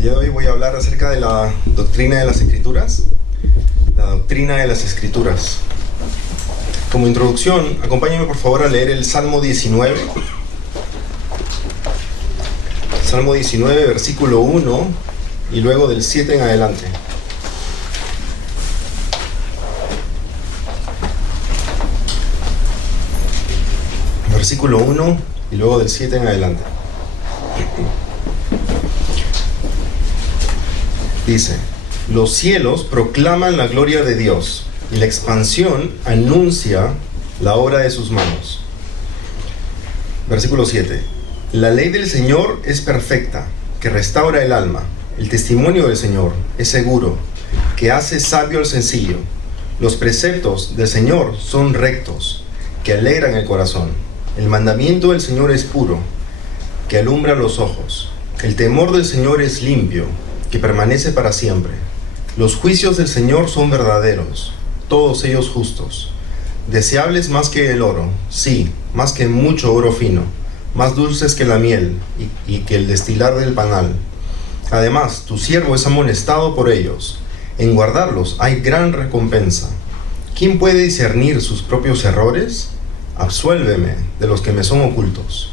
El día de hoy voy a hablar acerca de la doctrina de las Escrituras. La doctrina de las Escrituras. Como introducción, acompáñame por favor a leer el Salmo 19. Salmo 19, versículo 1, y luego del 7 en adelante. Versículo 1 y luego del 7 en adelante. Dice: los cielos proclaman la gloria de Dios, y la expansión anuncia la obra de sus manos. Versículo 7. La ley del Señor es perfecta, que restaura el alma. El testimonio del Señor es seguro, que hace sabio al sencillo. Los preceptos del Señor son rectos, que alegran el corazón. El mandamiento del Señor es puro, que alumbra los ojos. El temor del Señor es limpio, que permanece para siempre. Los juicios del Señor son verdaderos, todos ellos justos. Deseables más que el oro, sí, más que mucho oro fino, más dulces que la miel y que el destilar del panal. Además, tu siervo es amonestado por ellos. En guardarlos hay gran recompensa. ¿Quién puede discernir sus propios errores? Absuélveme de los que me son ocultos.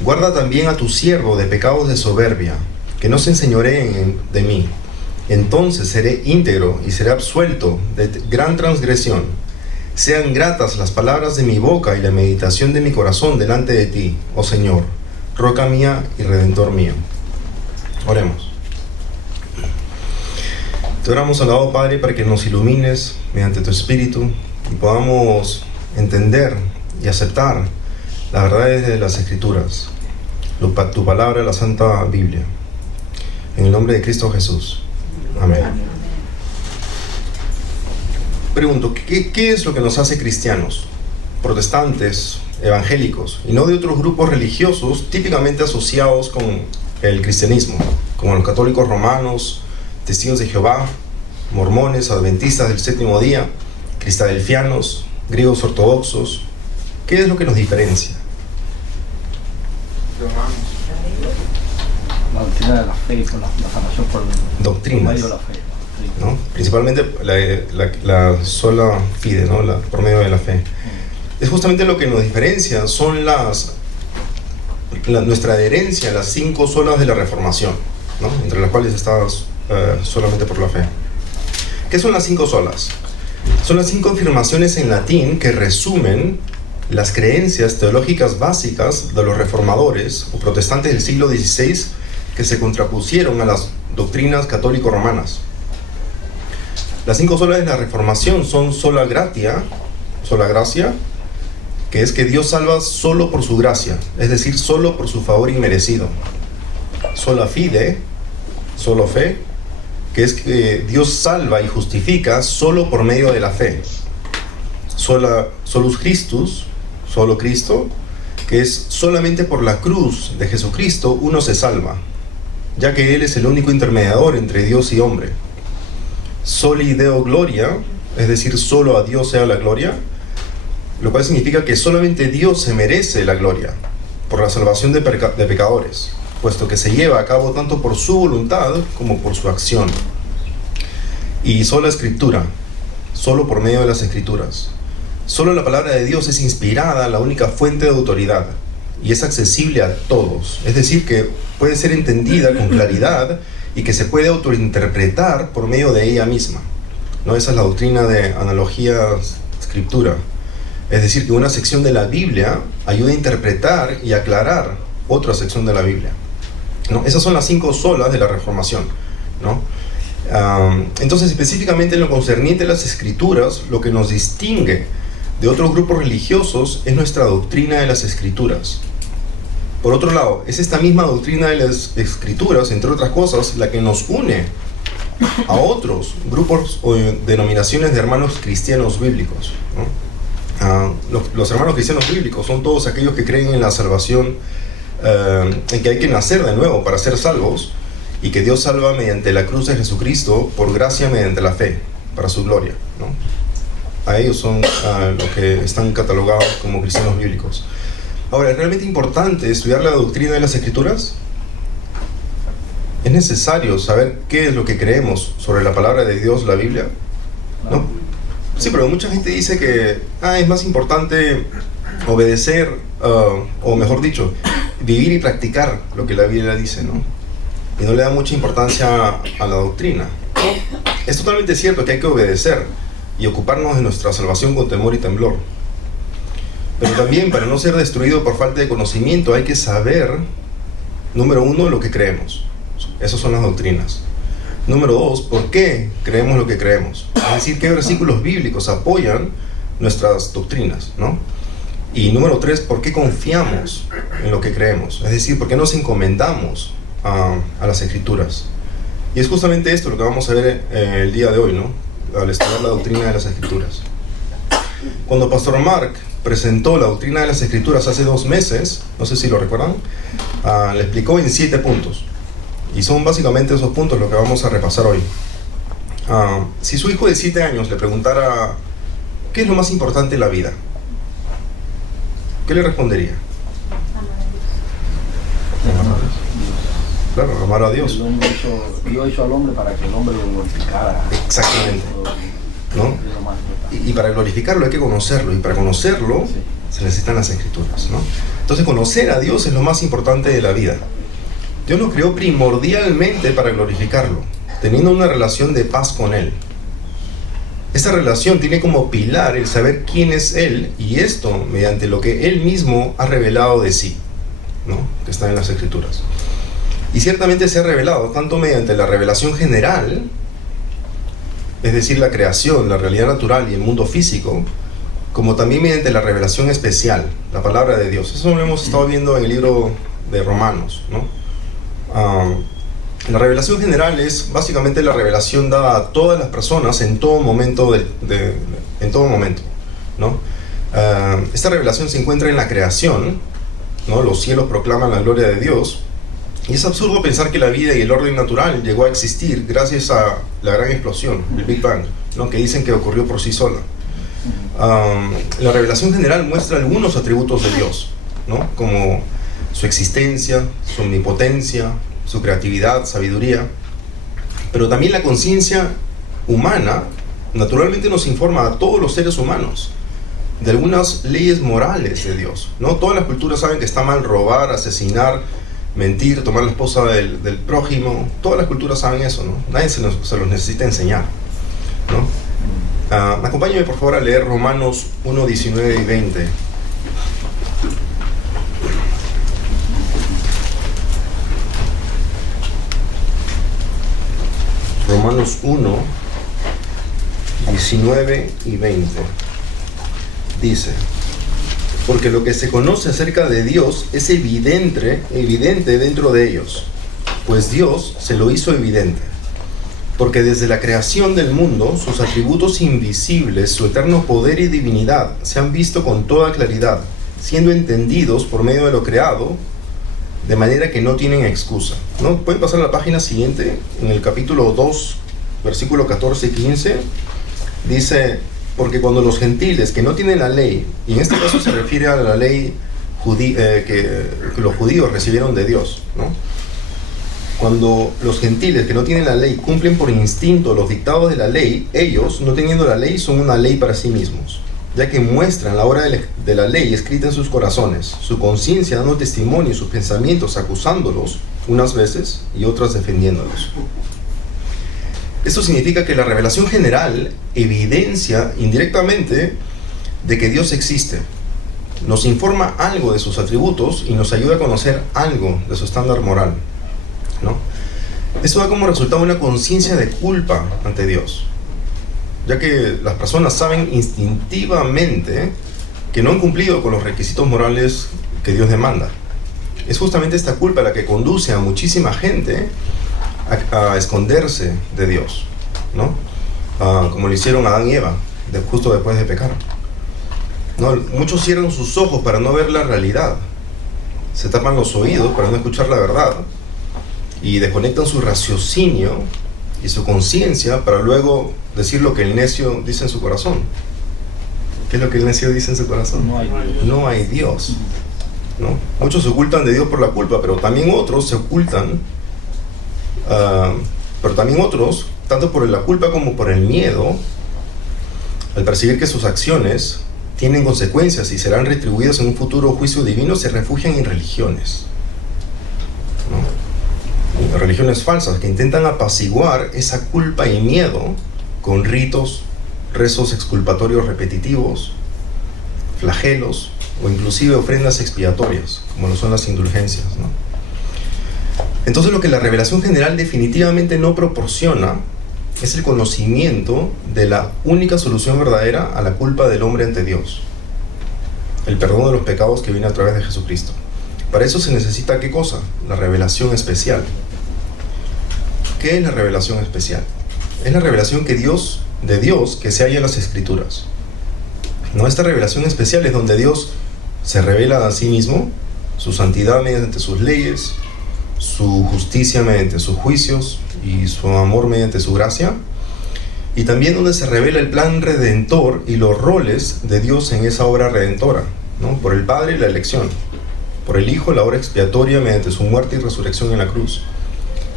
Guarda también a tu siervo de pecados de soberbia, que no se enseñoreen de mí. Entonces seré íntegro y seré absuelto de gran transgresión. Sean gratas las palabras de mi boca y la meditación de mi corazón delante de ti, oh Señor, roca mía y redentor mío. Oremos. Te oramos, alabado Padre, para que nos ilumines mediante tu Espíritu y podamos entender y aceptar las verdades de las Escrituras, tu palabra, la Santa Biblia. En el nombre de Cristo Jesús. Amén. Pregunto, ¿qué es lo que nos hace cristianos, protestantes, evangélicos, y no de otros grupos religiosos típicamente asociados con el cristianismo, como los católicos romanos, testigos de Jehová, mormones, adventistas del séptimo día, cristadelfianos, griegos ortodoxos? ¿Qué es lo que nos diferencia? La doctrina de la fe, con la salvación por Doctrinas, medio de la fe, ¿no? Principalmente la sola fide, ¿no? Por medio de la fe. Es justamente lo que nos diferencia, son nuestra adherencia a las 5 solas de la Reformación, ¿no? Entre las cuales está solamente por la fe. ¿Qué son las 5 solas? Son las 5 afirmaciones en latín que resumen las creencias teológicas básicas de los reformadores o protestantes del siglo XVI que se contrapusieron a las doctrinas católico-romanas. Las 5 solas de la Reformación son sola gratia, que es que Dios salva solo por su gracia, es decir, solo por su favor inmerecido. Sola fide, solo fe, que es que Dios salva y justifica solo por medio de la fe. Solus Christus, solo Cristo, que es solamente por la cruz de Jesucristo uno se salva, ya que Él es el único intermediador entre Dios y hombre. Soli Deo Gloria, es decir, solo a Dios sea la gloria, lo cual significa que solamente Dios se merece la gloria por la salvación de pecadores, puesto que se lleva a cabo tanto por su voluntad como por su acción. Y sola Escritura, solo por medio de las Escrituras. Solo la palabra de Dios es inspirada, la única fuente de autoridad, y es accesible a todos, es decir, que puede ser entendida con claridad y que se puede autointerpretar por medio de ella misma, ¿no? Esa es la doctrina de analogía escritura, es decir, que una sección de la Biblia ayuda a interpretar y aclarar otra sección de la Biblia, ¿no? Esas son las 5 solas de la Reformación, ¿no? Entonces, específicamente en lo concerniente a las Escrituras, lo que nos distingue de otros grupos religiosos es nuestra doctrina de las Escrituras. Por otro lado, es esta misma doctrina de las Escrituras, entre otras cosas, la que nos une a otros grupos o denominaciones de hermanos cristianos bíblicos, ¿no? Los hermanos cristianos bíblicos son todos aquellos que creen en la salvación, en que hay que nacer de nuevo para ser salvos, y que Dios salva mediante la cruz de Jesucristo por gracia mediante la fe, para su gloria, ¿no? A ellos son los que están catalogados como cristianos bíblicos. Ahora, ¿es realmente importante estudiar la doctrina de las Escrituras? Es necesario saber qué es lo que creemos sobre la palabra de Dios, la Biblia, ¿no? Sí, pero mucha gente dice que es más importante obedecer, o mejor dicho, vivir y practicar lo que la Biblia dice, ¿no? Y no le da mucha importancia a la doctrina. Es totalmente cierto que hay que obedecer y ocuparnos de nuestra salvación con temor y temblor. Pero también, para no ser destruido por falta de conocimiento, hay que saber, número uno, lo que creemos. Esas son las doctrinas. Número dos, ¿por qué creemos lo que creemos? Es decir, qué versículos bíblicos apoyan nuestras doctrinas, ¿no? Y número tres, ¿por qué confiamos en lo que creemos? Es decir, ¿por qué nos encomendamos a las Escrituras? Y es justamente esto lo que vamos a ver el día de hoy, ¿no? Al estudiar la doctrina de las Escrituras. Cuando Pastor Mark presentó la doctrina de las Escrituras hace 2 meses, no sé si lo recuerdan, le explicó en 7 puntos. Y son básicamente esos puntos lo que vamos a repasar hoy. Si su hijo de 7 años le preguntara ¿qué es lo más importante en la vida?, ¿qué le respondería? Claro, amar a Dios. Dios hizo al hombre para que el hombre lo glorificara. Exactamente, ¿no? Y para glorificarlo hay que conocerlo, y para conocerlo se necesitan las Escrituras, ¿no? Entonces, conocer a Dios es lo más importante de la vida. Dios nos creó primordialmente para glorificarlo, teniendo una relación de paz con Él. Esta relación tiene como pilar el saber quién es Él, y esto mediante lo que Él mismo ha revelado de sí, ¿no? Que está en las Escrituras. Y ciertamente se ha revelado tanto mediante la revelación general, es decir, la creación, la realidad natural y el mundo físico, como también mediante la revelación especial, la palabra de Dios. Eso lo hemos estado viendo en el libro de Romanos, ¿no? La revelación general es básicamente la revelación dada a todas las personas en todo momento, en todo momento, ¿no? Esta revelación se encuentra en la creación, ¿no? Los cielos proclaman la gloria de Dios. Y es absurdo pensar que la vida y el orden natural llegó a existir gracias a la gran explosión, el Big Bang, ¿no? Que dicen que ocurrió por sí sola. La revelación general muestra algunos atributos de Dios, ¿no? Como su existencia, su omnipotencia, su creatividad, sabiduría. Pero también la conciencia humana naturalmente nos informa a todos los seres humanos de algunas leyes morales de Dios, ¿no? Todas las culturas saben que está mal robar, asesinar, mentir, tomar la esposa del prójimo. Todas las culturas saben eso, ¿no? Nadie se los necesita enseñar, ¿no? Acompáñame por favor a leer Romanos 1, 19 y 20. Romanos 1, 19 y 20. Dice: porque lo que se conoce acerca de Dios es evidente dentro de ellos, pues Dios se lo hizo evidente. Porque desde la creación del mundo, sus atributos invisibles, su eterno poder y divinidad, se han visto con toda claridad, siendo entendidos por medio de lo creado, de manera que no tienen excusa, ¿no? Pueden pasar a la página siguiente, en el capítulo 2, versículo 14 y 15, dice: porque cuando los gentiles que no tienen la ley, y en este caso se refiere a la ley que los judíos recibieron de Dios, ¿no? Cuando los gentiles que no tienen la ley cumplen por instinto los dictados de la ley, ellos, no teniendo la ley, son una ley para sí mismos, ya que muestran la obra de la ley escrita en sus corazones, su conciencia dando testimonio y sus pensamientos acusándolos unas veces y otras defendiéndolos. Esto significa que la revelación general evidencia indirectamente de que Dios existe, nos informa algo de sus atributos y nos ayuda a conocer algo de su estándar moral, ¿no? Esto da como resultado una conciencia de culpa ante Dios, ya que las personas saben instintivamente que no han cumplido con los requisitos morales que Dios demanda. Es justamente esta culpa la que conduce a muchísima gente a esconderse de Dios, ¿no? Como lo hicieron Adán y Eva, justo después de pecar, ¿no? Muchos cierran sus ojos para no ver la realidad, se tapan los oídos para no escuchar la verdad, y desconectan su raciocinio y su conciencia para luego decir lo que el necio dice en su corazón. ¿Qué es lo que el necio dice en su corazón? No hay Dios, ¿no? Muchos se ocultan de Dios por la culpa, pero también otros se ocultan Pero también otros, tanto por la culpa como por el miedo, al percibir que sus acciones tienen consecuencias y serán retribuidas en un futuro juicio divino, se refugian en religiones, ¿no? Religiones falsas que intentan apaciguar esa culpa y miedo con ritos, rezos exculpatorios repetitivos, flagelos o inclusive ofrendas expiatorias, como lo son las indulgencias, ¿no? Entonces, lo que la revelación general definitivamente no proporciona es el conocimiento de la única solución verdadera a la culpa del hombre ante Dios, el perdón de los pecados que viene a través de Jesucristo. Para eso se necesita, ¿qué cosa? La revelación especial. ¿Qué es la revelación especial? Es la revelación de Dios que se halla en las Escrituras, ¿no? Esta revelación especial es donde Dios se revela a sí mismo, su santidad mediante sus leyes, su justicia mediante sus juicios y su amor mediante su gracia, y también donde se revela el plan redentor y los roles de Dios en esa obra redentora, ¿no? Por el Padre, la elección; por el Hijo, la obra expiatoria mediante su muerte y resurrección en la cruz;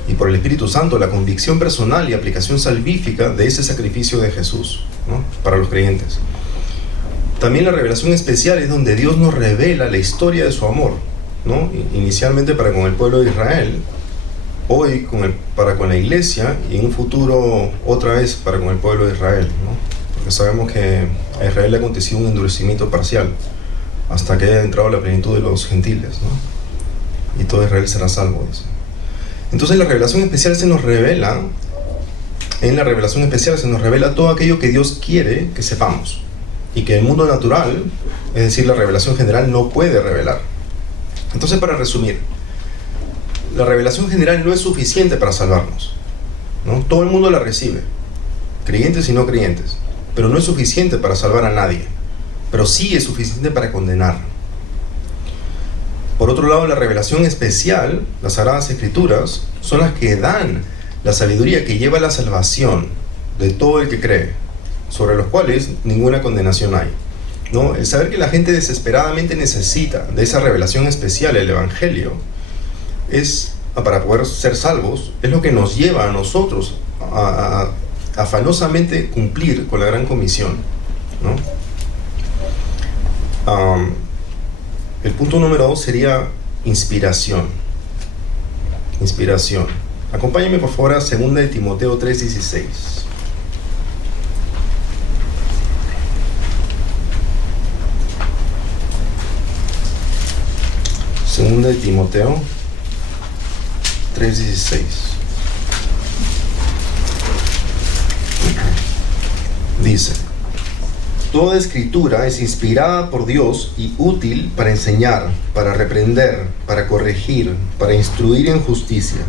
y por el Espíritu Santo, la convicción personal y aplicación salvífica de ese sacrificio de Jesús, ¿no? Para los creyentes. También la revelación especial es donde Dios nos revela la historia de su amor, ¿no? Inicialmente para con el pueblo de Israel, hoy para con la iglesia, y en un futuro otra vez para con el pueblo de Israel, ¿no? Porque sabemos que a Israel le aconteció un endurecimiento parcial hasta que haya entrado la plenitud de los gentiles, ¿no? Y todo Israel será salvo, dice. Entonces, en la revelación especial se nos revela todo aquello que Dios quiere que sepamos y que el mundo natural, es decir, la revelación general, no puede revelar. Entonces, para resumir, la revelación general no es suficiente para salvarnos, ¿no? Todo el mundo la recibe, creyentes y no creyentes, pero no es suficiente para salvar a nadie, pero sí es suficiente para condenar. Por otro lado, la revelación especial, las Sagradas Escrituras, son las que dan la sabiduría que lleva a la salvación de todo el que cree, sobre los cuales ninguna condenación hay, ¿no? El saber que la gente desesperadamente necesita de esa revelación especial, el Evangelio, para poder ser salvos, es lo que nos lleva a nosotros a afanosamente cumplir con la gran comisión, ¿no? El punto número 2 sería inspiración. Inspiración. Acompáñame por favor a 2 de Timoteo 3:16. 2 de Timoteo 3:16. Dice: toda escritura es inspirada por Dios y útil para enseñar, para reprender, para corregir, para instruir en justicia,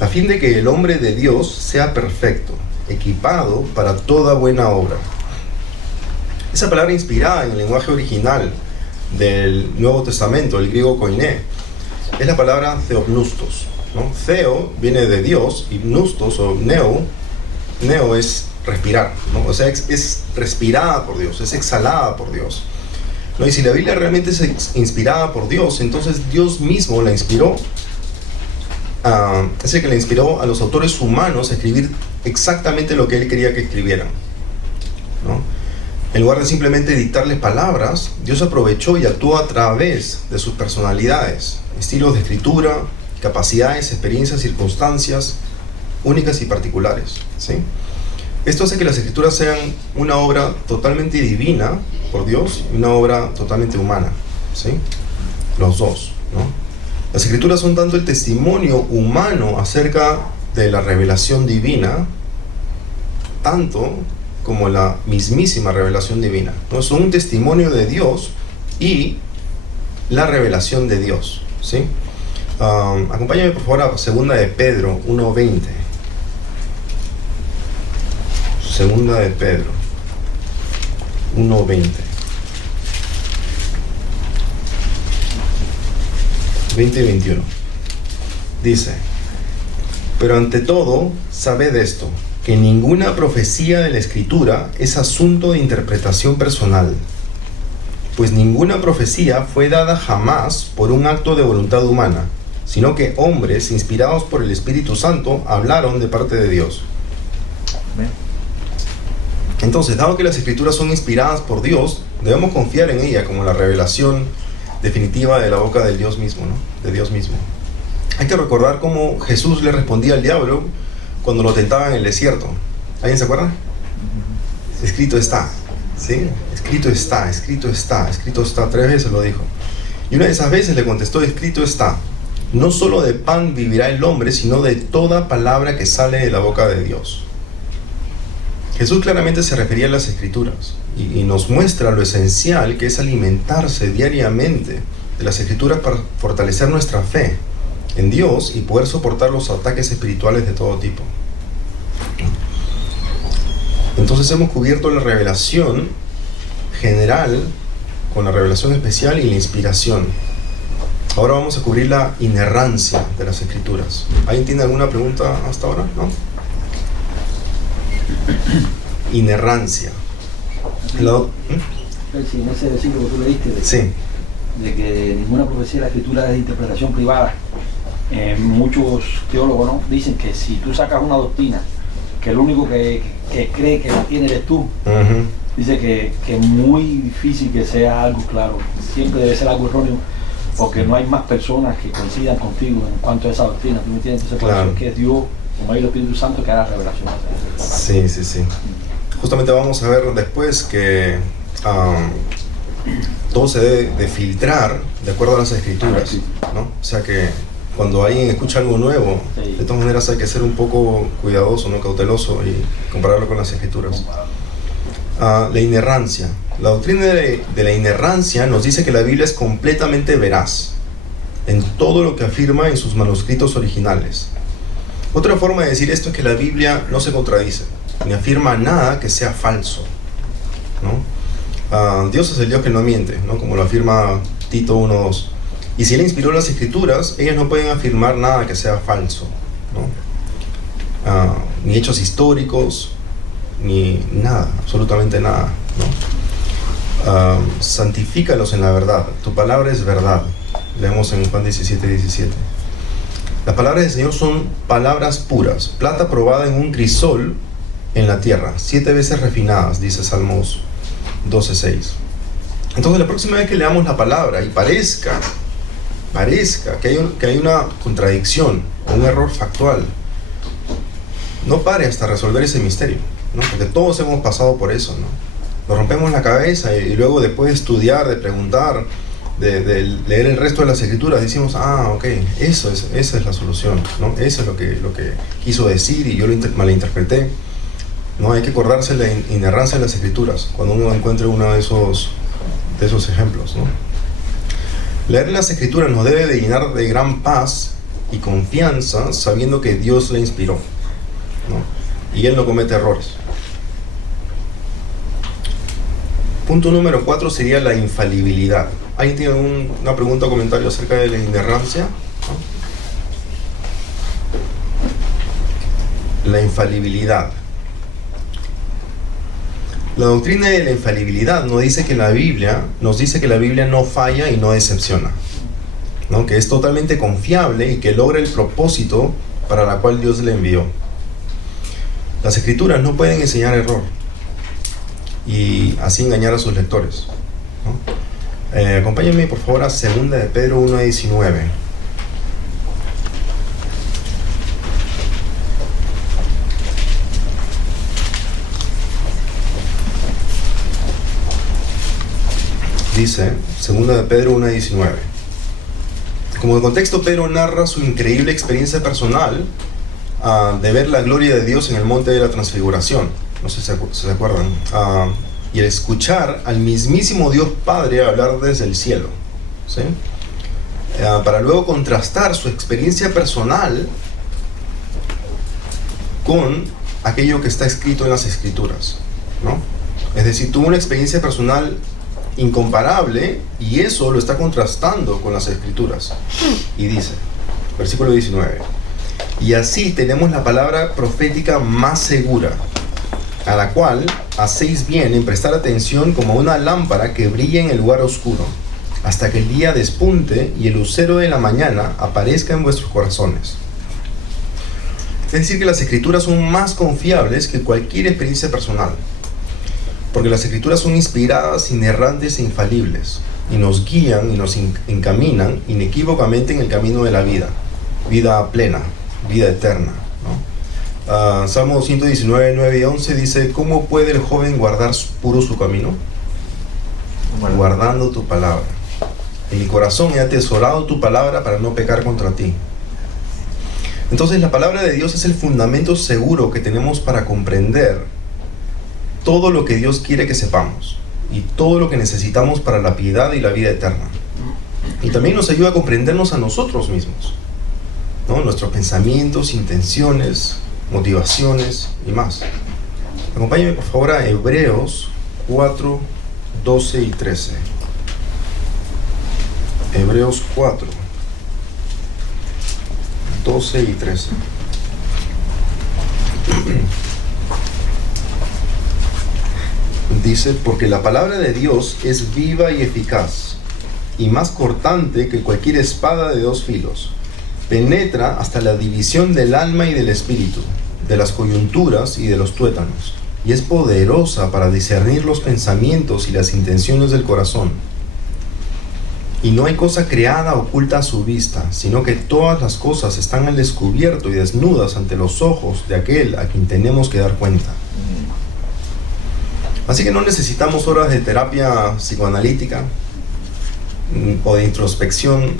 a fin de que el hombre de Dios sea perfecto, equipado para toda buena obra. Esa palabra inspirada en el lenguaje original del Nuevo Testamento, el griego koiné, es la palabra theopneustos, ¿no? Theo viene de Dios y pneustos o neo es respirar, ¿no? O sea, es respirada por Dios, es exhalada por Dios, ¿no? Y si la Biblia realmente es inspirada por Dios, entonces Dios mismo la inspiró, es el que le inspiró a los autores humanos a escribir exactamente lo que Él quería que escribieran, ¿no? En lugar de simplemente dictarles palabras, Dios aprovechó y actuó a través de sus personalidades, estilos de escritura, capacidades, experiencias, circunstancias únicas y particulares, ¿sí? Esto hace que las Escrituras sean una obra totalmente divina por Dios y una obra totalmente humana, ¿sí? Los dos, ¿no? Las Escrituras son tanto el testimonio humano acerca de la revelación divina, tanto como la mismísima revelación divina, ¿no? Son un testimonio de Dios y la revelación de Dios, ¿sí? Acompáñame por favor a 2 de Pedro 1:20. 2 de Pedro 1:20. 20 y 21. Dice: pero ante todo, sabed esto, que ninguna profecía de la Escritura es asunto de interpretación personal, pues ninguna profecía fue dada jamás por un acto de voluntad humana, sino que hombres inspirados por el Espíritu Santo hablaron de parte de Dios. Entonces, dado que las Escrituras son inspiradas por Dios, debemos confiar en ella como la revelación definitiva de la boca del Dios mismo, ¿no? De Dios mismo. Hay que recordar cómo Jesús le respondía al diablo cuando lo tentaba en el desierto. ¿Alguien se acuerda? Escrito está, ¿sí? Escrito está, escrito está, escrito está. 3 veces lo dijo. Y una de esas veces le contestó, escrito está. No solo de pan vivirá el hombre, sino de toda palabra que sale de la boca de Dios. Jesús claramente se refería a las Escrituras y nos muestra lo esencial que es alimentarse diariamente de las Escrituras para fortalecer nuestra fe en Dios y poder soportar los ataques espirituales de todo tipo. Entonces hemos cubierto la revelación general con la revelación especial y la inspiración. Ahora vamos a cubrir la inerrancia de las Escrituras. ¿Alguien tiene alguna pregunta hasta ahora? ¿No? Inerrancia. Sí, en ese versículo que tú leíste de que ninguna profecía de la Escritura es de interpretación privada, muchos teólogos, ¿no?, dicen que si tú sacas una doctrina que el único que cree que la tiene eres tú, dice que es muy difícil que sea algo claro, siempre debe ser algo erróneo, porque no hay más personas que coincidan contigo en cuanto a esa doctrina, ¿tú me entiendes? Entonces por eso es que es Dios, como hay el Espíritu Santo, que haga revelación. Sí. Justamente vamos a ver después que todo se debe de filtrar de acuerdo a las Escrituras, ¿no? O sea que cuando alguien escucha algo nuevo, de todas maneras hay que ser un poco cuidadoso, ¿no?, cauteloso y compararlo con las Escrituras. La inerrancia. La doctrina de la inerrancia nos dice que la Biblia es completamente veraz en todo lo que afirma en sus manuscritos originales. Otra forma de decir esto es que la Biblia no se contradice, ni afirma nada que sea falso, ¿no? Dios es el Dios que no miente, ¿no?, como lo afirma Tito 1:2. Y si Él inspiró las Escrituras, ellas no pueden afirmar nada que sea falso, ¿no? Ni hechos históricos, ni nada, absolutamente nada, ¿no? Santifícalos en la verdad, tu palabra es verdad. Leemos en Juan 17:17. Las palabras del Señor son palabras puras, plata probada en un crisol en la tierra, 7 veces refinadas, dice Salmos 12:6. Entonces la próxima vez que leamos la palabra y parezca que hay una contradicción o un error factual, no pare hasta resolver ese misterio, ¿no? Porque todos hemos pasado por eso, ¿no? Nos rompemos la cabeza y luego después de estudiar, de preguntar, de leer el resto de las Escrituras, decimos, ok, esa es la solución, ¿no? Eso es lo que quiso decir y yo lo malinterpreté, ¿no? Hay que acordarse de la inerrancia de las Escrituras cuando uno encuentre uno de esos ejemplos, ¿no? Leer las Escrituras nos debe de llenar de gran paz y confianza sabiendo que Dios la inspiró, ¿no? Y Él no comete errores. Punto número 4 sería la infalibilidad. ¿Alguien tiene una pregunta o comentario acerca de la inerrancia? ¿No? La infalibilidad. La doctrina de la infalibilidad nos dice que la Biblia no falla y no decepciona, ¿no? Que es totalmente confiable y que logra el propósito para la cual Dios le envió. Las Escrituras no pueden enseñar error y así engañar a sus lectores, ¿no? Acompáñenme por favor a 2 de Pedro 1:19. Dice 2 de Pedro 1:19. Como de contexto, Pedro narra su increíble experiencia personal de ver la gloria de Dios en el monte de la transfiguración. No sé si se acuerdan. Y el escuchar al mismísimo Dios Padre hablar desde el cielo, ¿sí? Para luego contrastar su experiencia personal con aquello que está escrito en las Escrituras, ¿no? Es decir, tuvo una experiencia personal incomparable y eso lo está contrastando con las Escrituras. Y dice, versículo 19: y así tenemos la palabra profética más segura, a la cual hacéis bien en prestar atención como una lámpara que brilla en el lugar oscuro, hasta que el día despunte y el lucero de la mañana aparezca en vuestros corazones. Es decir, que las escrituras son más confiables que cualquier experiencia personal, porque las escrituras son inspiradas, inerrantes e infalibles, y nos guían y nos encaminan inequívocamente en el camino de la vida plena, vida eterna, ¿no? Salmo 119, 9 y 11 dice: ¿cómo puede el joven guardar puro su camino? Guardando tu palabra. En mi corazón he atesorado tu palabra para no pecar contra ti. Entonces la palabra de Dios es el fundamento seguro que tenemos para comprender todo lo que Dios quiere que sepamos y todo lo que necesitamos para la piedad y la vida eterna. Y también nos ayuda a comprendernos a nosotros mismos, ¿no? Nuestros pensamientos, intenciones, motivaciones y más. Acompáñenme por favor a Hebreos 4, 12 y 13. Hebreos 4, 12 y 13. Dice: porque la palabra de Dios es viva y eficaz, y más cortante que cualquier espada de dos filos. Penetra hasta la división del alma y del espíritu, de las coyunturas y de los tuétanos, y es poderosa para discernir los pensamientos y las intenciones del corazón. Y no hay cosa creada oculta a su vista, sino que todas las cosas están al descubierto y desnudas ante los ojos de aquel a quien tenemos que dar cuenta. Así que no necesitamos horas de terapia psicoanalítica o de introspección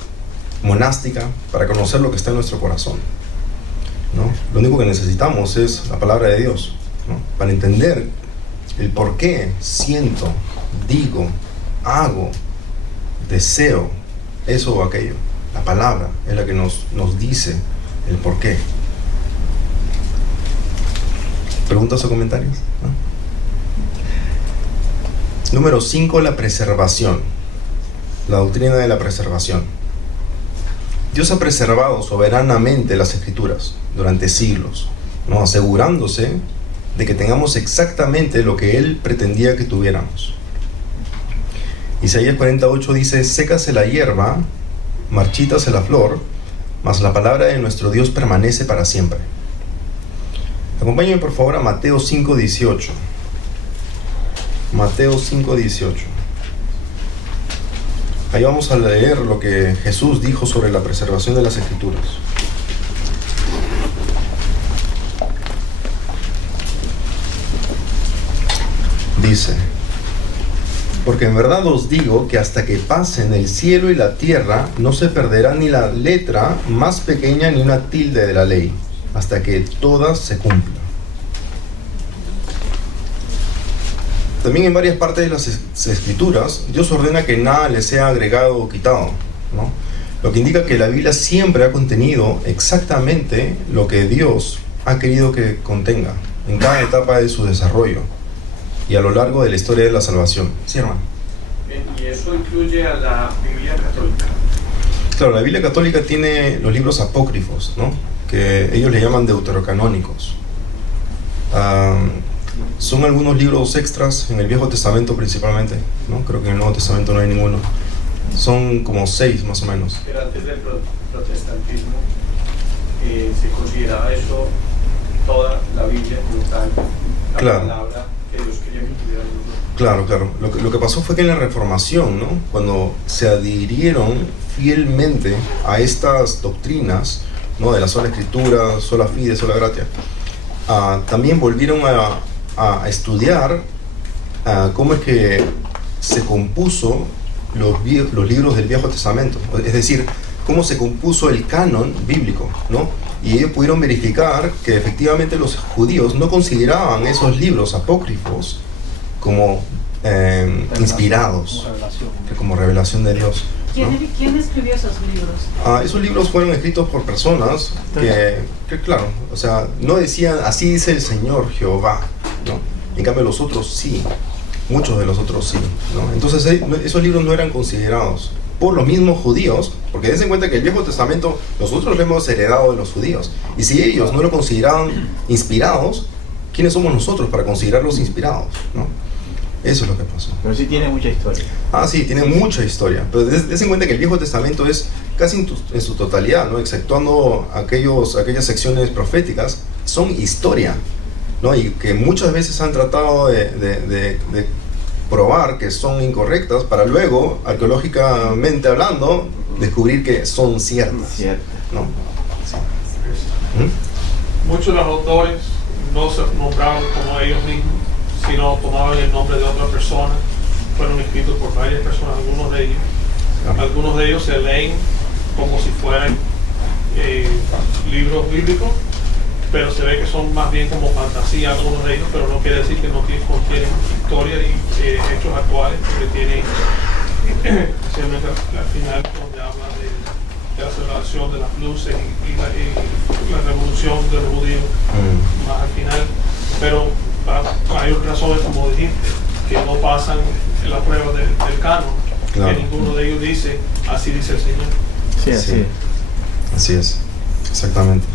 monástica para conocer lo que está en nuestro corazón, ¿no? Lo único que necesitamos es la palabra de Dios, ¿no? Para entender el por qué siento, digo, hago, deseo eso o aquello. La palabra es la que nos dice el por qué. ¿Preguntas o comentarios? ¿No? Número 5, la preservación. La doctrina de la preservación. Dios ha preservado soberanamente las Escrituras durante siglos, ¿no? Asegurándose de que tengamos exactamente lo que Él pretendía que tuviéramos. Isaías 48 dice: sécase la hierba, marchítase la flor, mas la palabra de nuestro Dios permanece para siempre. Acompáñenme por favor a Mateo 5:18. Mateo 5:18. Ahí vamos a leer lo que Jesús dijo sobre la preservación de las Escrituras. Dice: porque en verdad os digo que hasta que pasen el cielo y la tierra, no se perderá ni la letra más pequeña ni una tilde de la ley, hasta que todas se cumplan. También en varias partes de las Escrituras, Dios ordena que nada le sea agregado o quitado, ¿no? Lo que indica que la Biblia siempre ha contenido exactamente lo que Dios ha querido que contenga en cada etapa de su desarrollo y a lo largo de la historia de la salvación. Sí, hermano. Y eso incluye a la Biblia católica. Claro, la Biblia católica tiene los libros apócrifos, ¿no? Que ellos le llaman deuterocanónicos. Son algunos libros extras en el Viejo Testamento principalmente, ¿no? Creo que en el Nuevo Testamento no hay ninguno. Son como 6 más o menos. Pero antes del protestantismo se consideraba eso toda la Biblia como tal, la claro. Palabra que Dios quería que tuviera. Claro, claro. Lo que pasó fue que en la Reformación, ¿no? Cuando se adhirieron fielmente a estas doctrinas, ¿no? De la sola Escritura, sola fide, sola gratia, también volvieron a estudiar cómo es que se compuso los libros del Viejo Testamento, es decir, cómo se compuso el canon bíblico, ¿no? Y ellos pudieron verificar que efectivamente los judíos no consideraban esos libros apócrifos como inspirados, como revelación de Dios, ¿no? ¿Quién escribió esos libros? Esos libros fueron escritos por personas que claro, o sea, no decían así dice el Señor Jehová, ¿no? En cambio los otros sí, muchos de los otros sí, ¿no? Entonces esos libros no eran considerados por los mismos judíos, porque dense en cuenta que el Viejo Testamento nosotros lo hemos heredado de los judíos, y si ellos no lo consideraban inspirados, ¿quiénes somos nosotros para considerarlos inspirados, ¿no? Eso es lo que pasó. Pero sí tiene mucha historia. Ah, sí, tiene mucha historia. Pero des en cuenta que el Viejo Testamento es casi en su totalidad, ¿no? Exceptuando aquellas secciones proféticas, son historia, ¿no? Y que muchas veces han tratado de probar que son incorrectas para luego, arqueológicamente hablando, descubrir que son ciertas. ¿No? Sí. Muchos de los autores no se nombraban como ellos mismos, sino tomaban el nombre de otra persona. Fueron escritos por varias personas, algunos de ellos. Algunos de ellos se leen como si fueran libros bíblicos, pero se ve que son más bien como fantasía algunos de ellos, pero no quiere decir que no contienen historia y hechos actuales, porque tienen especialmente al final donde habla de la celebración de las luces y la revolución de los judíos más al final, pero hay otras razones, como dijiste, que no pasan en la prueba del canon, claro. Que ninguno de ellos dice, así dice el Señor. Sí, así. Así es, exactamente.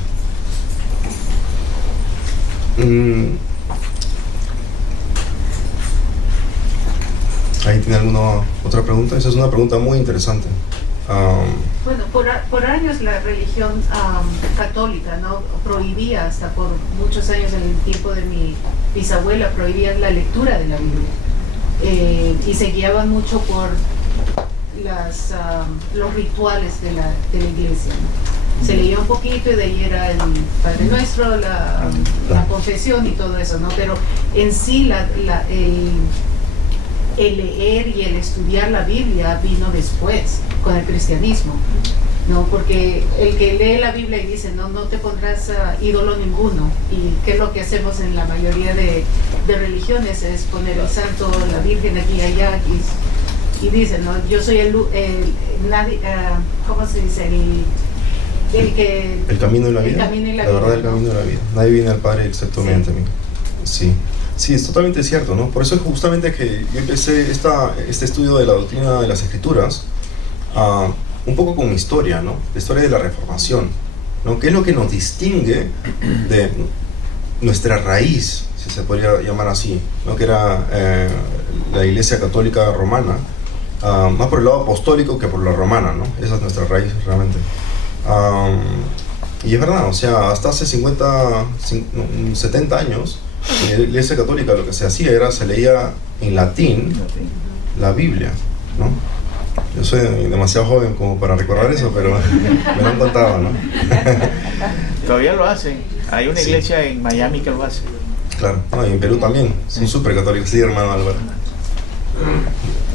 ¿Ahí tiene alguna otra pregunta? Esa es una pregunta muy interesante. Bueno, por años la religión católica, ¿no?, prohibía, hasta por muchos años, en el tiempo de mi bisabuela, prohibía la lectura de la Biblia. Y se guiaban mucho por los rituales de la iglesia, ¿no? Se leía un poquito y de ahí era el Padre Nuestro, la confesión y todo eso, ¿no? Pero en sí el leer y el estudiar la Biblia vino después, con el cristianismo, ¿no? Porque el que lee la Biblia y dice, no te pondrás ídolo ninguno, y qué es lo que hacemos en la mayoría de religiones, es poner el santo, la Virgen aquí y allá, y dicen, ¿no? Yo soy ¿cómo se dice? El camino de la vida. La verdad, el camino de la vida. Nadie viene al Padre excepto mediante mí. Sí. Sí, es totalmente cierto, ¿no? Por eso es justamente que yo empecé este estudio de la doctrina de las Escrituras un poco con mi historia, ¿no? La historia de la Reformación, ¿no? ¿Qué es lo que nos distingue de nuestra raíz, si se podría llamar así, ¿no? Que era la Iglesia Católica Romana, más por el lado apostólico que por la romana, ¿no? Esa es nuestra raíz realmente. Y es verdad, o sea, hasta hace 70 años, en la Iglesia Católica lo que se hacía era, se leía en latín la Biblia, ¿no? Yo soy demasiado joven como para recordar eso, pero me lo han contado, ¿no? Todavía lo hacen. Hay una iglesia en Miami que lo hace. Claro, no, y en Perú también, son súper católicos, sí, hermano Álvaro.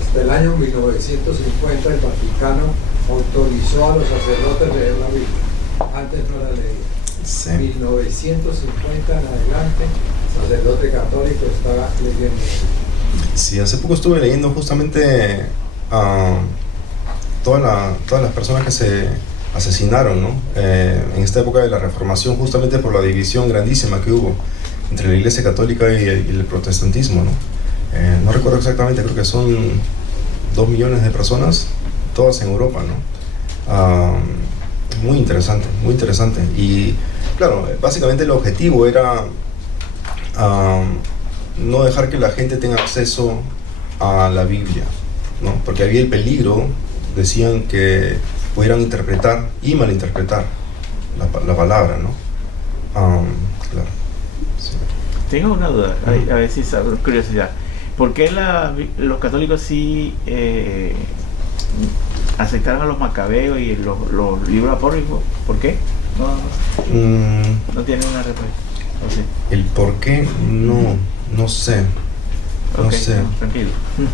Hasta el año 1950 el Vaticano autorizó a los sacerdotes a leer la Biblia. Antes no la leían. Sí. 1950 en adelante, el sacerdote católico estaba leyendo. Sí, hace poco estuve leyendo justamente todas las personas que se asesinaron, ¿no? En esta época de la Reformación, justamente por la división grandísima que hubo entre la Iglesia Católica y el protestantismo, ¿no? No recuerdo exactamente, creo que son 2 millones de personas, todas en Europa, ¿no? Muy interesante, muy interesante. Y claro, básicamente el objetivo era no dejar que la gente tenga acceso a la Biblia, ¿no? Porque había el peligro, decían, que pudieran interpretar y malinterpretar la palabra, ¿no? Claro. Sí. Tengo una duda, a ver si es curiosidad. ¿Por qué los católicos sí aceptaron a los macabeos y los libros apócrifos? ¿Por qué? No tienen una respuesta. ¿O sí? El por qué no sé. No sé. Tranquilo.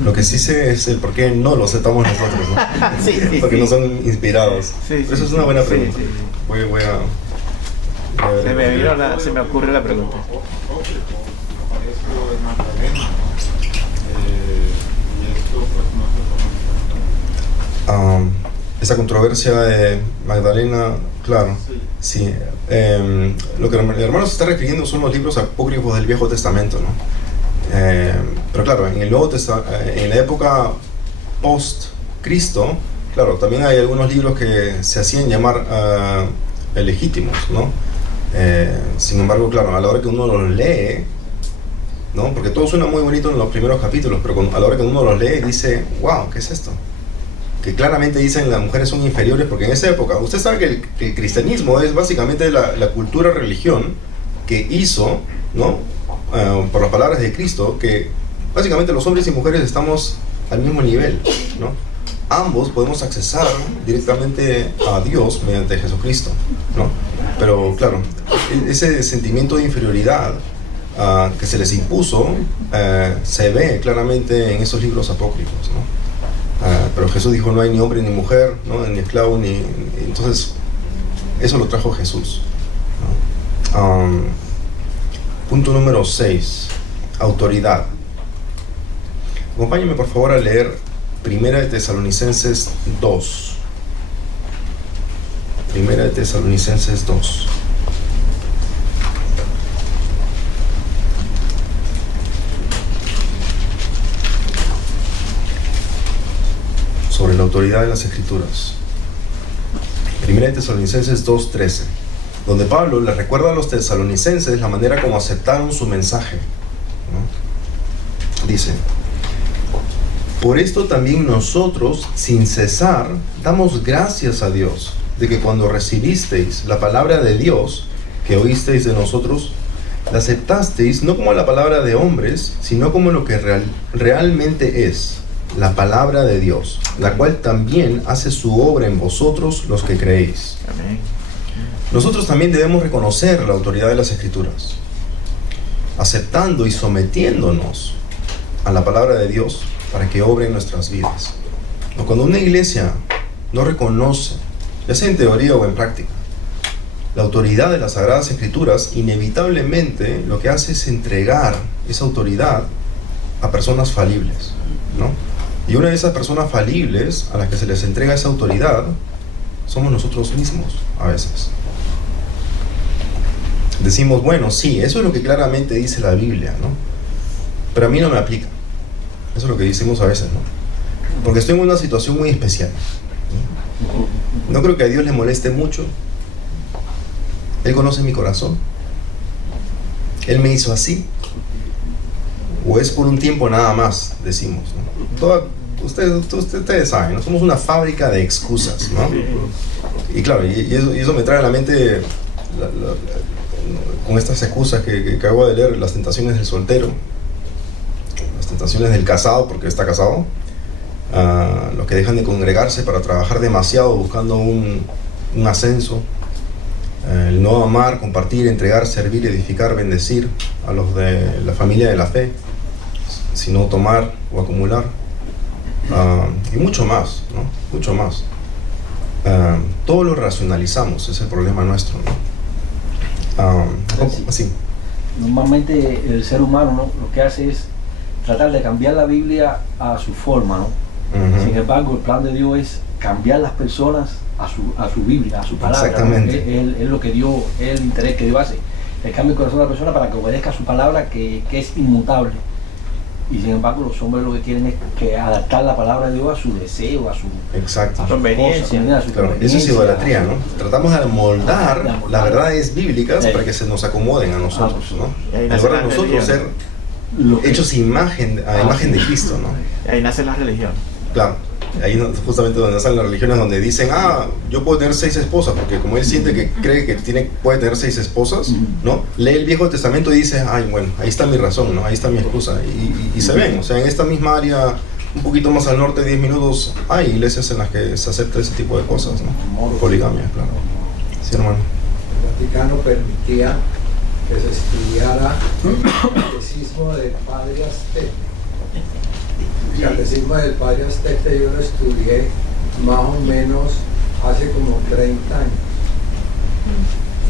Lo que sí sé es el por qué no lo aceptamos nosotros, ¿no? Sí, porque no son inspirados. Sí, eso es una buena pregunta. Sí. Voy a se me ocurre la pregunta. Esa controversia de Magdalena, claro, sí. Lo que el hermano se está refiriendo son los libros apócrifos del Viejo Testamento, ¿no? Pero claro, en el Nuevo Testamento, en la época post-Cristo, claro, también hay algunos libros que se hacían llamar legítimos, ¿no? Sin embargo, claro, a la hora que uno los lee, ¿no? Porque todo suena muy bonito en los primeros capítulos, pero a la hora que uno los lee dice, wow, ¿qué es esto? Que claramente dicen las mujeres son inferiores, porque en esa época, usted sabe que el cristianismo es básicamente la cultura religión que hizo, ¿no? Por las palabras de Cristo, que básicamente los hombres y mujeres estamos al mismo nivel, ¿no? Ambos podemos accesar directamente a Dios mediante Jesucristo, ¿no? Pero claro, ese sentimiento de inferioridad que se les impuso se ve claramente en esos libros apócrifos, ¿no? Pero Jesús dijo no hay ni hombre ni mujer, ¿no? Ni esclavo ni... Entonces eso lo trajo Jesús, ¿no? Punto número 6, autoridad. Acompáñenme por favor a leer Primera de Tesalonicenses 2. Primera de Tesalonicenses 2. Sobre la autoridad de las Escrituras. Primera de Tesalonicenses 2:13, donde Pablo les recuerda a los tesalonicenses la manera como aceptaron su mensaje, ¿no? Dice: por esto también nosotros, sin cesar, damos gracias a Dios, de que cuando recibisteis la palabra de Dios, que oísteis de nosotros, la aceptasteis no como la palabra de hombres, sino como lo que realmente es, la palabra de Dios, la cual también hace su obra en vosotros los que creéis. Amén. Nosotros también debemos reconocer la autoridad de las Escrituras, aceptando y sometiéndonos a la palabra de Dios para que obre en nuestras vidas. Cuando una iglesia no reconoce, ya sea en teoría o en práctica, la autoridad de las Sagradas Escrituras, inevitablemente lo que hace es entregar esa autoridad a personas falibles, ¿no? Y una de esas personas falibles a las que se les entrega esa autoridad somos nosotros mismos a veces. Decimos, bueno, sí, eso es lo que claramente dice la Biblia, ¿no? Pero a mí no me aplica. Eso es lo que decimos a veces, ¿no? Porque estoy en una situación muy especial, ¿no? No creo que a Dios le moleste mucho. Él conoce mi corazón. Él me hizo así. O es por un tiempo nada más, decimos, ¿no? Ustedes saben, ¿no? Somos una fábrica de excusas, ¿no? Y claro, y eso me trae a la mente con estas excusas que acabo de leer, las tentaciones del soltero, las tentaciones del casado porque está casado, los que dejan de congregarse para trabajar demasiado buscando un ascenso, el no amar, compartir, entregar, servir, edificar, bendecir a los de la familia de la fe, sino tomar o acumular, y mucho más, ¿no? Mucho más. Todo lo racionalizamos, es el problema nuestro, ¿no? Así. Normalmente el ser humano, ¿no? Lo que hace es tratar de cambiar la Biblia a su forma, ¿no? Uh-huh. Sin embargo, el plan de Dios es cambiar las personas a su Biblia, a su palabra. Exactamente. Es lo que Dios, es el interés que Dios hace. El cambio el corazón de la persona para que obedezca a su palabra que es inmutable. Y sin embargo los hombres lo que quieren es que adaptar la palabra de Dios a su deseo, a su conveniencia. Claro, eso es idolatría, ¿no? Tratamos de amoldar las verdades bíblicas para que se nos acomoden a nosotros, ¿no? En lugar de nosotros ser hechos a imagen de Cristo, ¿no? Y ahí nace la religión. Claro, ahí justamente donde nacen las religiones, donde dicen, yo puedo tener 6 esposas, porque como él siente que cree que puede tener 6 esposas, ¿no? Lee el Viejo Testamento y dice, bueno, ahí está mi razón, ¿no? Ahí está mi excusa, y se ven, o sea, en esta misma área, un poquito más al norte, 10 minutos, hay iglesias en las que se acepta ese tipo de cosas, ¿no? Poligamia, claro. Sí, hermano. El Vaticano permitía que se estudiara el catecismo del Padre Astete. El catecismo del Padre Astete yo lo estudié más o menos hace como 30 años.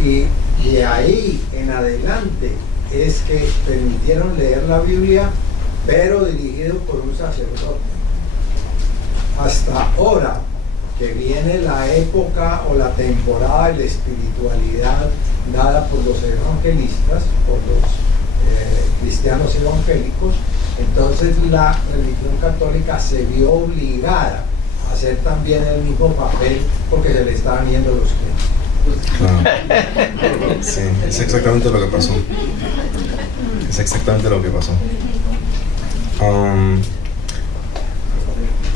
Y de ahí en adelante es que permitieron leer la Biblia, pero dirigido por un sacerdote. Hasta ahora que viene la época o la temporada de la espiritualidad dada por los evangelistas, por los cristianos evangélicos, entonces la religión católica se vio obligada a hacer también el mismo papel porque se le estaban yendo los clientes. Sí, es exactamente lo que pasó. Es exactamente lo que pasó.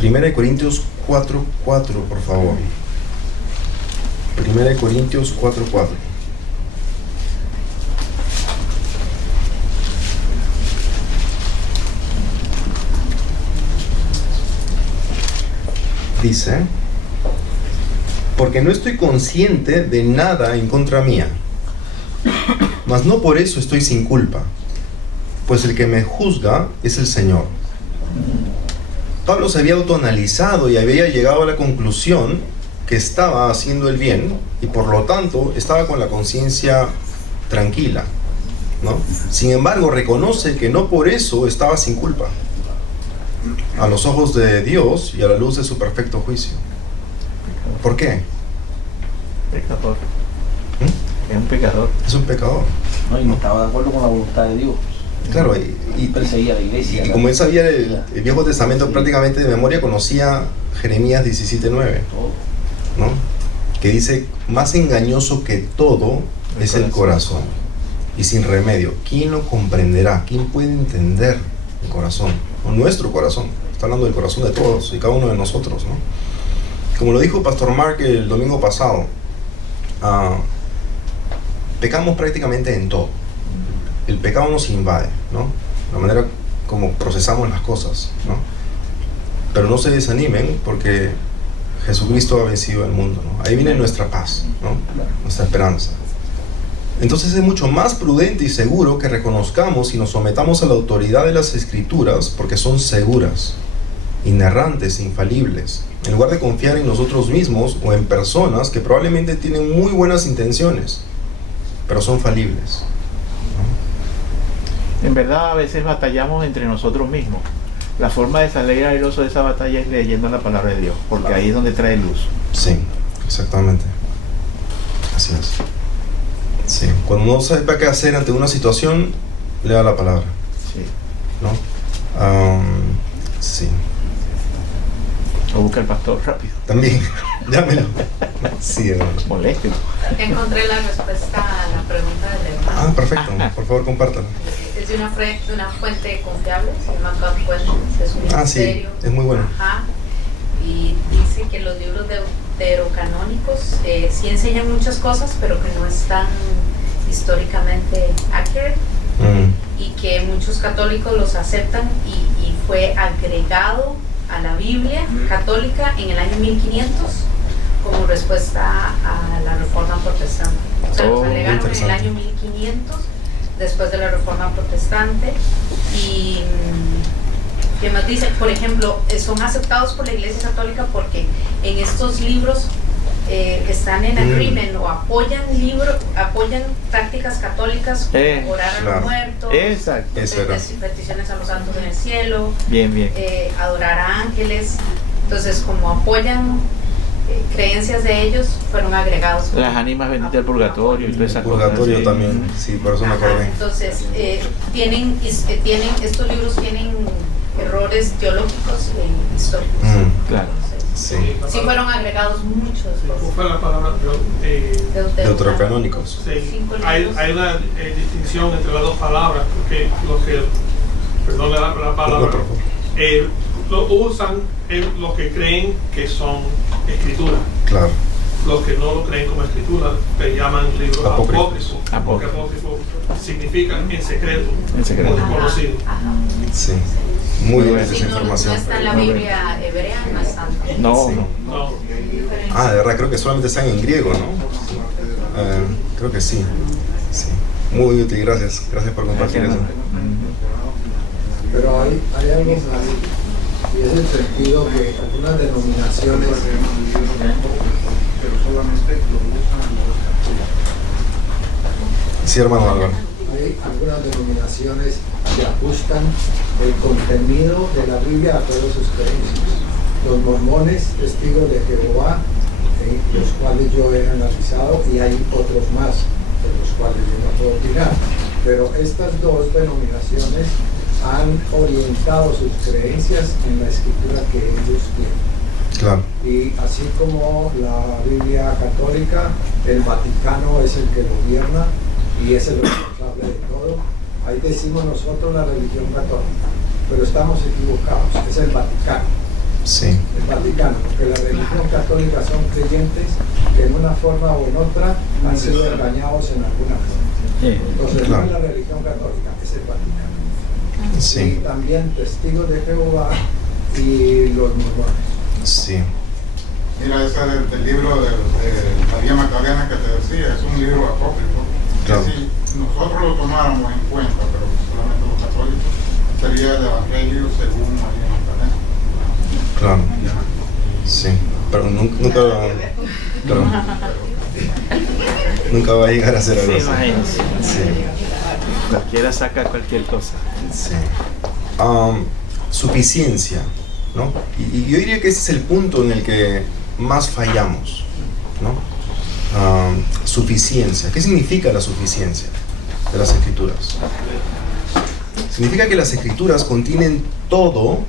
1 Corintios 4:4, por favor. 1 Corintios 4:4. Dice: porque no estoy consciente de nada en contra mía, mas no por eso estoy sin culpa, pues el que me juzga es el Señor. Pablo se había autoanalizado y había llegado a la conclusión que estaba haciendo el bien y por lo tanto estaba con la conciencia tranquila, ¿no? Sin embargo, reconoce que no por eso estaba sin culpa a los ojos de Dios y a la luz de su perfecto juicio. ¿Por qué? Pecador. Es un pecador. Es un pecador. No, y no estaba de acuerdo con la voluntad de Dios. Claro, y perseguía a la iglesia. Y como él sabía el Viejo Testamento prácticamente de memoria, conocía Jeremías 17:9, ¿no? Que dice: más engañoso que todo es el corazón, y sin remedio. ¿Quién lo comprenderá? ¿Quién puede entender el corazón? O nuestro corazón. Está hablando del corazón de todos y cada uno de nosotros, ¿no? Como lo dijo Pastor Mark el domingo pasado, pecamos prácticamente en todo. El pecado nos invade, ¿no? La manera como procesamos las cosas, ¿no? Pero no se desanimen porque Jesucristo ha vencido el mundo, ¿no? Ahí viene nuestra paz, ¿no? Nuestra esperanza. Entonces es mucho más prudente y seguro que reconozcamos y nos sometamos a la autoridad de las Escrituras, porque son seguras, inerrantes, infalibles, en lugar de confiar en nosotros mismos o en personas que probablemente tienen muy buenas intenciones, pero son falibles. En verdad, a veces batallamos entre nosotros mismos. La forma de salir airoso de esa batalla es leyendo la palabra de Dios, porque ahí es donde trae luz. Sí, exactamente. Así es. Sí. Cuando no sepa qué hacer ante una situación, lea la palabra. Sí. ¿No? Sí. O busca al pastor rápido. También, llámelo. Sí, hermano. Moléstelo. Encontré la respuesta a la pregunta del hermano. Perfecto. Por favor, compártalo. Es de una fuente confiable, se llama God Questions, es un ministerio. Sí, es muy bueno. Ajá. Y dice que los libros deuterocanónicos sí enseñan muchas cosas, pero que no están históricamente accurate. Y que muchos católicos los aceptan y fue agregado a la Biblia católica en el año 1500 como respuesta a la Reforma Protestante. O sea, los agregaron en el año 1500 después de la Reforma Protestante. Y ¿qué más dice? Por ejemplo, son aceptados por la Iglesia Católica porque en estos libros están en agreement o apoyan prácticas católicas como orar a los muertos, peticiones a los santos en el cielo, adorar a ángeles. Entonces, como apoyan creencias de ellos, fueron agregados las ánimas benditas del purgatorio y toda esa cosa. Purgatorio también, sí, por eso me acordé. Entonces, estos libros tienen errores teológicos e históricos. Claro. Sí. Sí fueron agregados muchos. ¿Cómo fue la palabra? Deuterocanónicos. Sí. Hay una distinción entre las dos palabras, porque perdón la palabra, lo usan los que creen que son escritura. Claro. Los que no lo creen como escritura le llaman libros apócrifos. Apócrifo significa en secreto. O desconocido. Sí. Muy buena esa información. No está en la Biblia hebrea, no está. No. De verdad, creo que solamente están en griego, ¿no? Creo que sí. Muy útil, gracias por compartir eso. Pero hay algo más, y es el sentido que algunas denominaciones pero solamente lo usan los católicos. Sí, hermano Álvaro. Hay algunas denominaciones que ajustan el contenido de la Biblia a todas sus creencias. Los mormones, testigos de Jehová, los cuales yo he analizado, y hay otros más de los cuales yo no puedo opinar, pero estas dos denominaciones han orientado sus creencias en la escritura que ellos tienen. Claro. Y así como la Biblia católica, el Vaticano es el que gobierna y es el responsable de todo, Ahí decimos nosotros la religión católica, pero estamos equivocados, es el Vaticano. Sí. El Vaticano, porque la religión católica son creyentes que en una forma o en otra han sido engañados en alguna forma. Entonces no es la religión católica, es el Vaticano. Sí. Y también testigos de Jehová y los mormones. Sí. Mira, ese del libro de María Magdalena que te decía, es un libro apócrifo. Claro. Si nosotros lo tomáramos en cuenta, pero solamente los católicos, sería el Evangelio según María Magdalena. Claro. Sí. Pero nunca va a llegar a ser algo así. Imagínense. Sí. Cualquiera saca cualquier cosa. Sí. Suficiencia, ¿no? Y yo diría que ese es el punto en el que más fallamos, ¿no? Suficiencia. ¿Qué significa la suficiencia de las Escrituras? Significa que las Escrituras contienen todo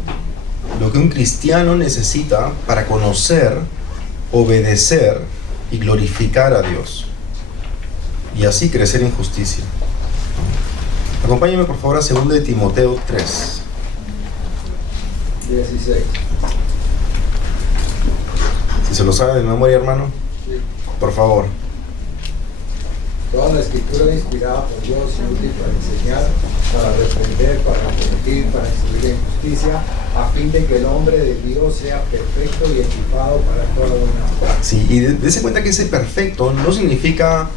lo que un cristiano necesita para conocer, obedecer y glorificar a Dios, y así crecer en justicia. Acompáñame por favor a 2 de Timoteo 3. 16. Si se lo sabe de memoria, hermano, Sí. por favor. Toda la escritura es inspirada por Dios y útil para enseñar, para reprender, para corregir, para instruir en justicia, a fin de que el hombre de Dios sea perfecto y equipado para toda buena obra. Sí, y dése cuenta que ese perfecto no significa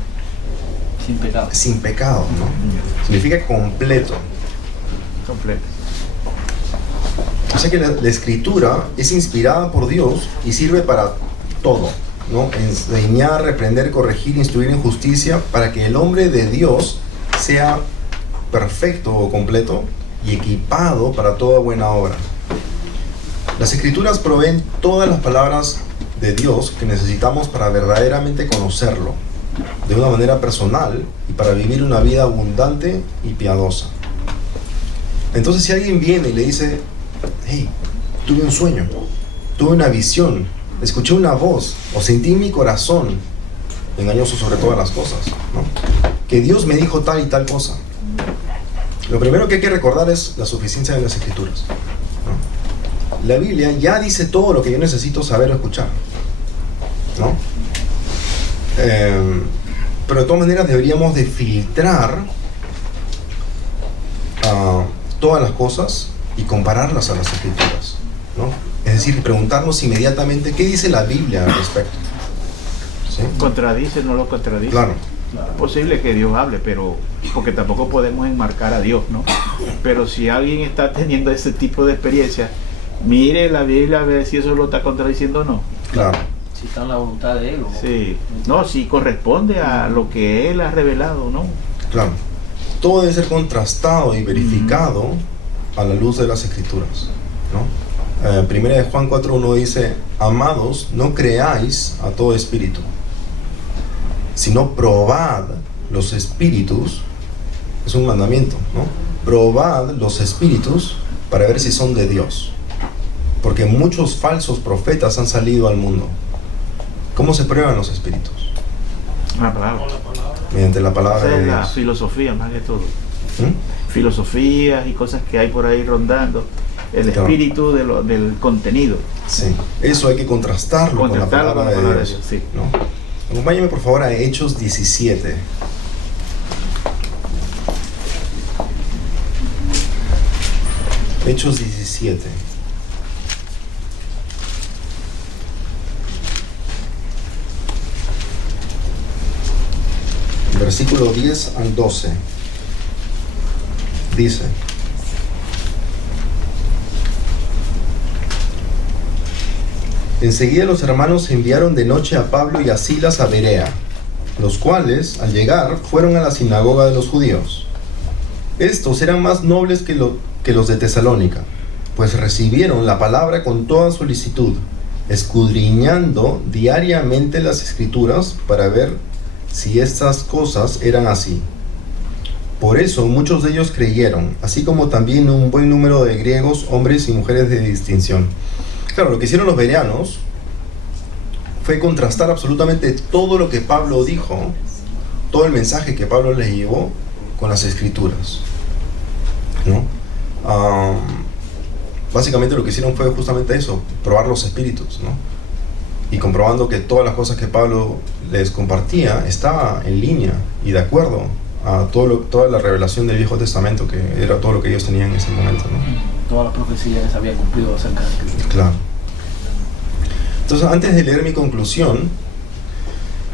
sin pecado, ¿no? Significa completo. Completo. O sea que la escritura es inspirada por Dios y sirve para todo, ¿no? Enseñar, reprender, corregir, instruir en justicia, para que el hombre de Dios sea perfecto o completo y equipado para toda buena obra. Las Escrituras proveen todas las palabras de Dios que necesitamos para verdaderamente conocerlo de una manera personal y para vivir una vida abundante y piadosa. Entonces, si alguien viene y le dice: hey, tuve un sueño, tuve una visión, escuché una voz o sentí en mi corazón, engañoso sobre todas las cosas, ¿no?, que Dios me dijo tal y tal cosa, lo primero que hay que recordar es la suficiencia de las Escrituras, ¿no? La Biblia ya dice todo lo que yo necesito saber o escuchar, ¿no? Pero de todas maneras deberíamos de filtrar todas las cosas y compararlas a las Escrituras, ¿no? Es decir, preguntarnos inmediatamente qué dice la Biblia al respecto. ¿Sí? ¿Contradice? ¿No lo contradice? Claro. Es posible que Dios hable, pero porque tampoco podemos enmarcar a Dios, ¿no? Pero si alguien está teniendo ese tipo de experiencia, mire la Biblia a ver si eso lo está contradiciendo o no. Claro. Si está en la voluntad de Él. Sí. No, si corresponde a lo que Él ha revelado, ¿no? Claro. Todo debe ser contrastado y verificado a la luz de las Escrituras, ¿no? Primera de Juan 4:1 dice: amados, no creáis a todo espíritu, sino probad los espíritus. Es un mandamiento, ¿no? Probad los espíritus para ver si son de Dios, porque muchos falsos profetas han salido al mundo. ¿Cómo se prueban los espíritus? La palabra. Mediante la palabra Esa de es la Dios. filosofía más que todo. ¿Mm? Filosofías y cosas que hay por ahí rondando. El Claro. espíritu del contenido. Sí, eso hay que contrastarlo con la palabra de Dios, sí. ¿no? Acompáñame por favor a Hechos 17. Hechos 17. Versículo 10 al 12. Dice: enseguida los hermanos enviaron de noche a Pablo y a Silas a Berea, los cuales, al llegar, fueron a la sinagoga de los judíos. Estos eran más nobles que los de Tesalónica, pues recibieron la palabra con toda solicitud, escudriñando diariamente las Escrituras para ver si estas cosas eran así. Por eso muchos de ellos creyeron, así como también un buen número de griegos, hombres y mujeres de distinción. Claro, lo que hicieron los bereanos fue contrastar absolutamente todo lo que Pablo dijo, todo el mensaje que Pablo les llevó con las Escrituras. ¿no? Básicamente lo que hicieron fue justamente eso, probar los espíritus, ¿no? Y comprobando que todas las cosas que Pablo les compartía estaba en línea y de acuerdo a toda la revelación del Viejo Testamento, que era todo lo que ellos tenían en ese momento, ¿no? Todas las profecías que se habían cumplido acerca de Cristo. Claro. Entonces, antes de leer mi conclusión,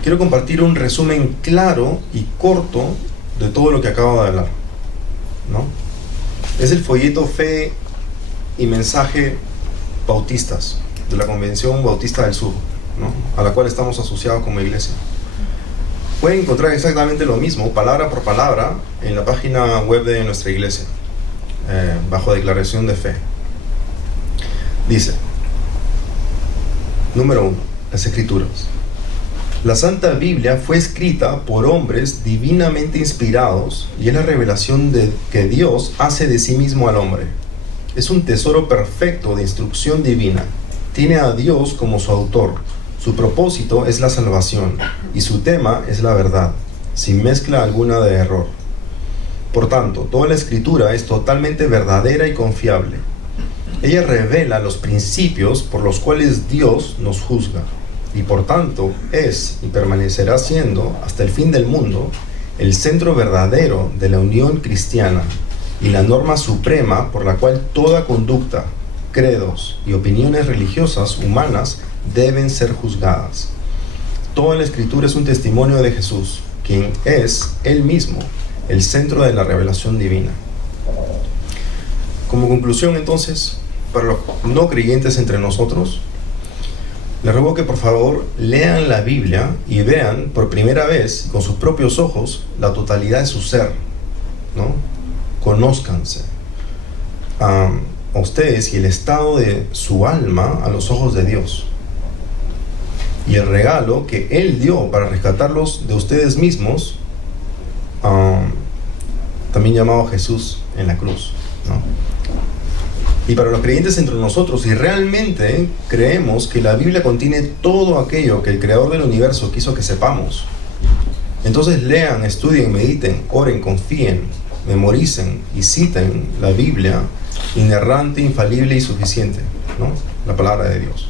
quiero compartir un resumen claro y corto de todo lo que acabo de hablar, ¿no? Es el folleto Fe y Mensaje Bautistas de la Convención Bautista del Sur, ¿no? A la cual estamos asociados como iglesia. Pueden encontrar exactamente lo mismo, palabra por palabra, en la página web de nuestra iglesia, bajo declaración de fe. Dice, número 1, las Escrituras. La Santa Biblia fue escrita por hombres divinamente inspirados y es la revelación que Dios hace de sí mismo al hombre. Es un tesoro perfecto de instrucción divina. Tiene a Dios como su autor. Su propósito es la salvación y su tema es la verdad, sin mezcla alguna de error. Por tanto, toda la Escritura es totalmente verdadera y confiable. Ella revela los principios por los cuales Dios nos juzga y por tanto es y permanecerá siendo hasta el fin del mundo el centro verdadero de la unión cristiana y la norma suprema por la cual toda conducta, credos y opiniones religiosas humanas deben ser juzgadas. Toda la Escritura es un testimonio de Jesús, quien es Él mismo el centro de la revelación divina. Como conclusión, entonces, para los no creyentes entre nosotros, les ruego que por favor lean la Biblia y vean por primera vez con sus propios ojos la totalidad de su ser, ¿no? Conózcanse a ustedes y el estado de su alma a los ojos de Dios y el regalo que Él dio para rescatarlos de ustedes mismos, también llamado Jesús en la cruz, ¿no? Y para los creyentes entre nosotros, si realmente creemos que la Biblia contiene todo aquello que el Creador del universo quiso que sepamos, entonces lean, estudien, mediten, oren, confíen, memoricen y citen la Biblia inerrante, infalible y suficiente, ¿no? La palabra de Dios.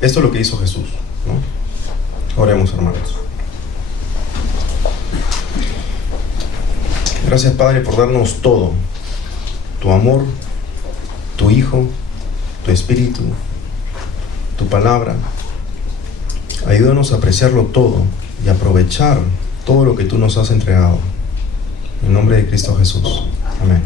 Esto es lo que hizo Jesús, ¿no? Oremos, hermanos. Gracias, Padre, por darnos todo: tu amor, tu Hijo, tu Espíritu, tu palabra. Ayúdanos a apreciarlo todo y aprovechar todo lo que tú nos has entregado. En nombre de Cristo Jesús. Amén.